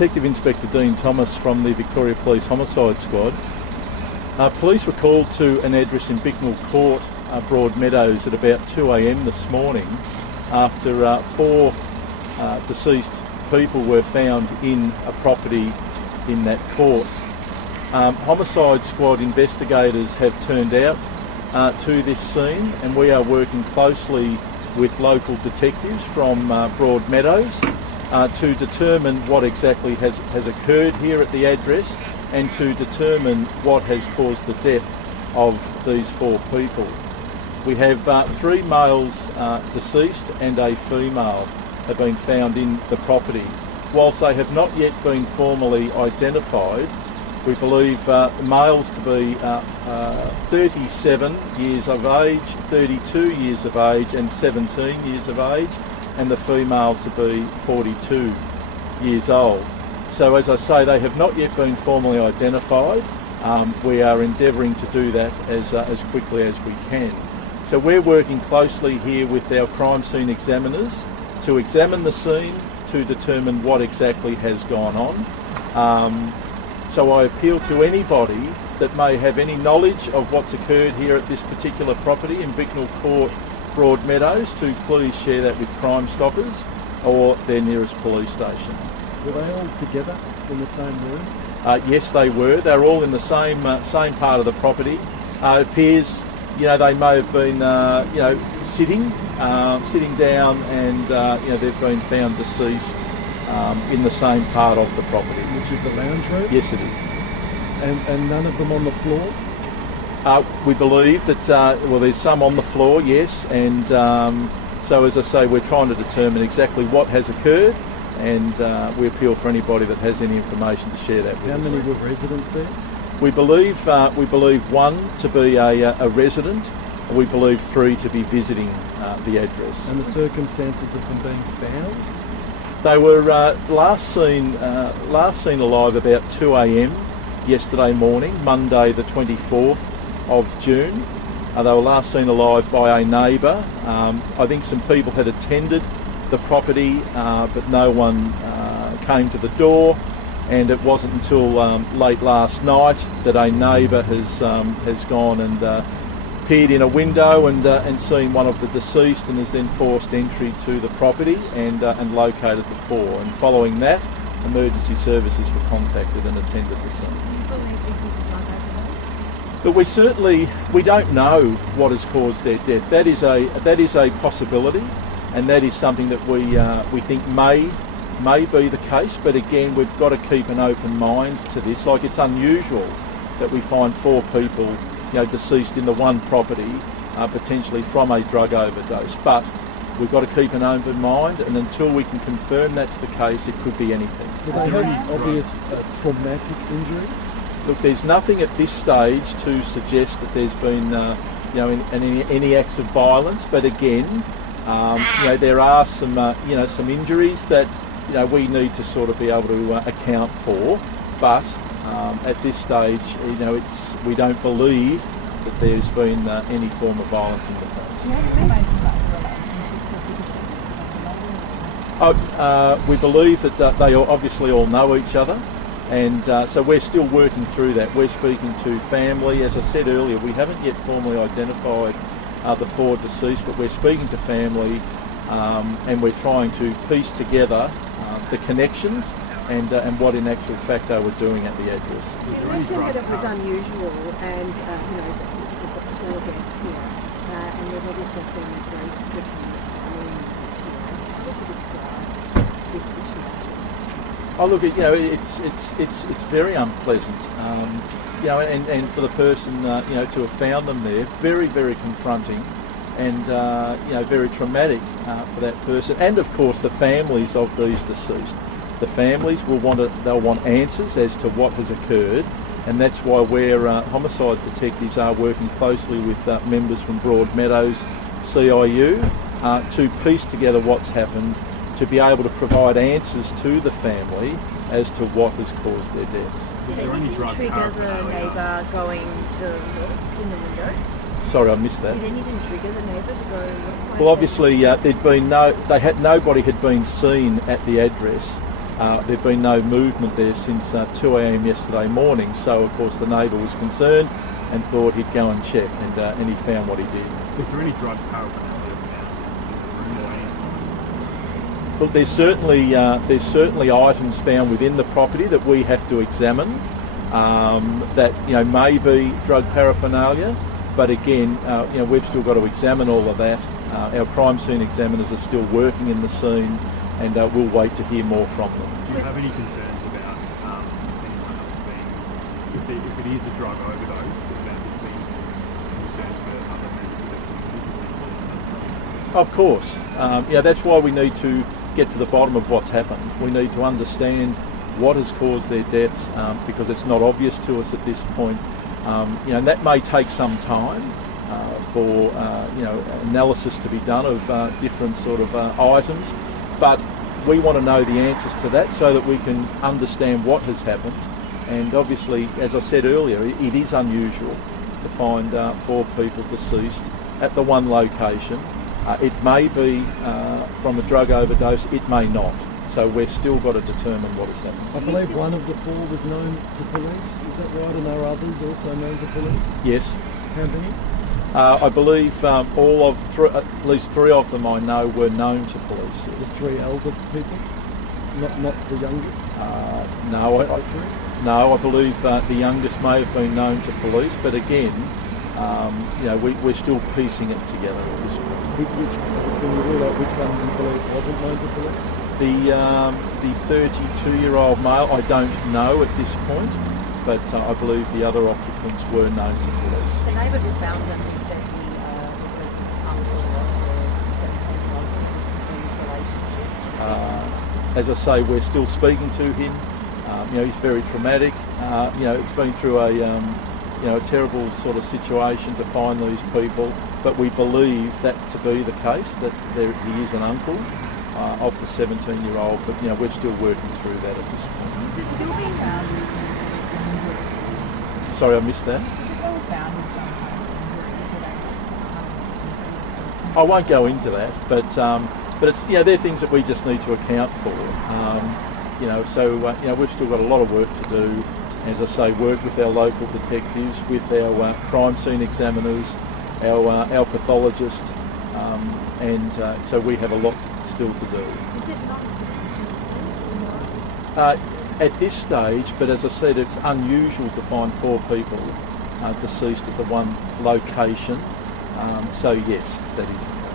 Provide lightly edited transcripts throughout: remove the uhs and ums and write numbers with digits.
Detective Inspector Dean Thomas from the Victoria Police Homicide Squad. Police were called to an address in Bicknell Court, Broadmeadows, at about 2 a.m. this morning after 4 deceased people were found in a property in that court. Homicide Squad investigators have turned out to this scene, and we are working closely with local detectives from Broadmeadows to determine what exactly has occurred here at the address and to determine what has caused the death of these 4 people. We have 3 males deceased and a female have been found in the property. Whilst they have not yet been formally identified, we believe males to be 37 years of age, 32 years of age and 17 years of age, and the female to be 42 years old. So as I say, they have not yet been formally identified. We are endeavouring to do that as quickly as we can. So we're working closely here with our crime scene examiners to examine the scene to determine what exactly has gone on. So I appeal to anybody that may have any knowledge of what's occurred here at this particular property in Bicknell Court, Broadmeadows, to please share that with Crime Stoppers or their nearest police station. Were they all together in the same room? Yes, they were. They're all in the same part of the property. It appears, they may have been, sitting down, and they've been found deceased in the same part of the property. Which is the lounge room? Yes, it is. And none of them on the floor? We believe that, there's some on the floor, yes, and so as I say, we're trying to determine exactly what has occurred, and we appeal for anybody that has any information to share that with us. How many were residents there? We believe 1 to be a resident, and we believe 3 to be visiting the address. And the circumstances of them being found? They were last seen alive about 2 a.m. yesterday morning, Monday the 24th of June. They were last seen alive by a neighbour. I think some people had attended the property, but no one came to the door, and it wasn't until late last night that a neighbour has gone and peered in a window and seen one of the deceased, and has then forced entry to the property and located the 4. And following that, emergency services were contacted and attended the scene. But we don't know what has caused their death. That is a possibility, and that is something that we think may be the case. But again, we've got to keep an open mind to this. Like, it's unusual that we find 4 people, deceased in the one property, potentially from a drug overdose. But we've got to keep an open mind, and until we can confirm that's the case, it could be anything. Do they have obvious traumatic injuries? Look, there's nothing at this stage to suggest that there's been, any acts of violence. But again, there are some injuries that, we need to sort of be able to account for. But at this stage, we don't believe that there's been any form of violence in the past. We believe that they obviously all know each other. And so we're still working through that. We're speaking to family. As I said earlier, we haven't yet formally identified the 4 deceased, but we're speaking to family, and we're trying to piece together the connections and what in actual fact they were doing at the address. You mentioned that it was unusual, and we've got 4 deaths here, and we've obviously seen a very stricken wounds here. How would you describe this situation? Oh, look, it's very unpleasant, and for the person, to have found them there, very, very confronting, and very traumatic for that person, and of course the families of these deceased. The families they'll want answers as to what has occurred, and that's why we're homicide detectives are working closely with members from Broadmeadows CIU to piece together what's happened, to be able to provide answers to the family as to what has caused their deaths. Did anything trigger the neighbour going to look in the window? Sorry, I missed that. Did anything trigger the neighbour to go look? Well, obviously, nobody had been seen at the address There'd been no movement there since 2 a.m. yesterday morning, so of course the neighbour was concerned and thought he'd go and check, and he found what he did. Is there any drug paraphernalia found in the room or any sign? Look, there's certainly items found within the property that we have to examine that may be drug paraphernalia, but again we've still got to examine all of that. Our crime scene examiners are still working in the scene, and we'll wait to hear more from them. Do you have any concerns about anyone else being, if it is a drug overdose, about this being concerns for other members of the community? Of course. That's why we need to get to the bottom of what's happened. We need to understand what has caused their deaths, because it's not obvious to us at this point. And that may take some time for analysis to be done of different sort of items, but we want to know the answers to that so that we can understand what has happened. And obviously, as I said earlier, it is unusual to find 4 people deceased at the one location. It may be from a drug overdose, it may not. So we've still got to determine what has happened. I believe one of the 4 was known to police, is that right? And are others also known to police? Yes. How many? I believe at least 3 of them I know were known to police. Yes. The 3 elder people? Not the youngest? No, I believe the youngest may have been known to police, but again, we're still piecing it together at this point. Can you rule out which one you believe wasn't known to police? The 32-year-old male, I don't know at this point, but I believe the other occupants were known to police. The neighbour who found them said he was uncle of the 17-year-old relationship. As I say, we're still speaking to him. He's very traumatic. It's been through a terrible sort of situation to find these people, but we believe that to be the case, that he is an uncle of the 17-year-old, but we're still working through that at this point. Is it still being found? Sorry, I missed that. I won't go into that, but it's they're things that we just need to account for. We've still got a lot of work to do. As I say, work with our local detectives, with our crime scene examiners, our pathologists, and so we have a lot still to do. At this stage, but as I said, it's unusual to find 4 people deceased at the one location. So yes, that is the case.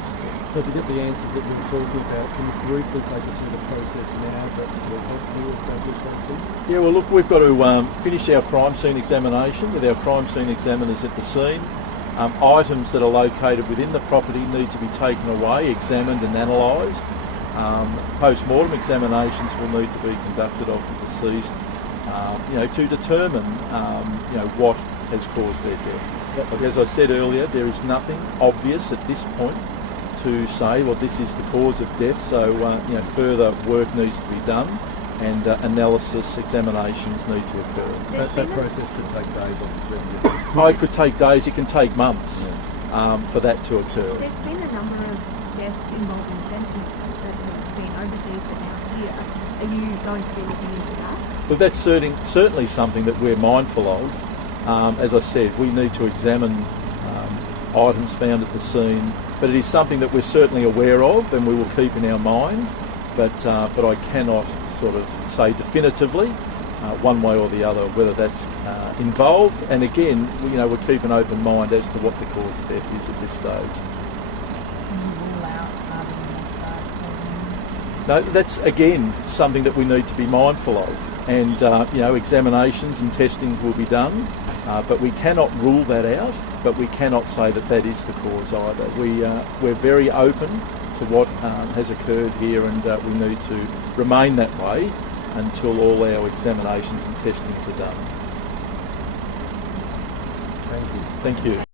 So to get the answers that we were talking about, can you briefly take us through the process now that will help you establish those things? Yeah, well look, we've got to finish our crime scene examination with our crime scene examiners at the scene. Items that are located within the property need to be taken away, examined and analysed. Post-mortem examinations will need to be conducted of the deceased, to determine, what has caused their death. But as I said earlier, there is nothing obvious at this point to say, well, this is the cause of death. So, further work needs to be done, and analysis, examinations need to occur. That process could take days, obviously. Yes. It could take days. It can take months for that to occur. There's been a number of deaths involving detention that have been overseas but now here. Are you going to be looking into that? Well, that's certainly something that we're mindful of. As I said, we need to examine items found at the scene, but it is something that we're certainly aware of and we will keep in our mind. But I cannot sort of say definitively one way or the other whether that's involved. And again, we keep an open mind as to what the cause of death is at this stage. No, that's again something that we need to be mindful of, and examinations and testings will be done, but we cannot rule that out. But we cannot say that that is the cause either. We're very open to what has occurred here, and we need to remain that way until all our examinations and testings are done. Thank you. Thank you.